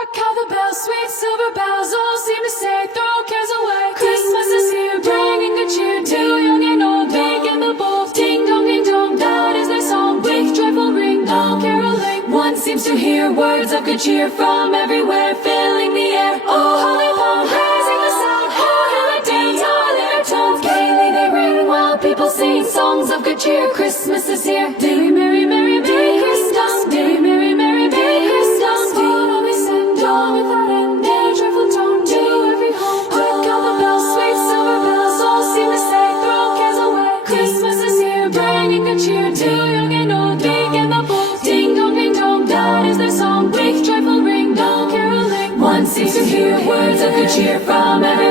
Hark how the bells, sweet silver bells, all seem to say, throw cares away. Christmas is here, bringing good cheer to young and old, big and the bold. Ding dong, that is their song, with joyful ring, all caroling. One seems to hear words of good cheer from everywhere, filling the air. Oh, holy palm, raising the sound, oh, hear it dance, all their tones. Gaily they ring while people sing songs of good cheer. Christmas is here. Merry, merry, merry, merry Christmas. Merry, merry, merry, merry Christmas. What all we send on without end, a joyful tone to every home. Hark how the bells, sweet silver bells, all seem to say, throw cares away. Christmas is here, bringing good cheer to young and old, big and the bold. Ding dong, that is their song, with joyful ring, all caroling. One seems to hear words of good cheer from every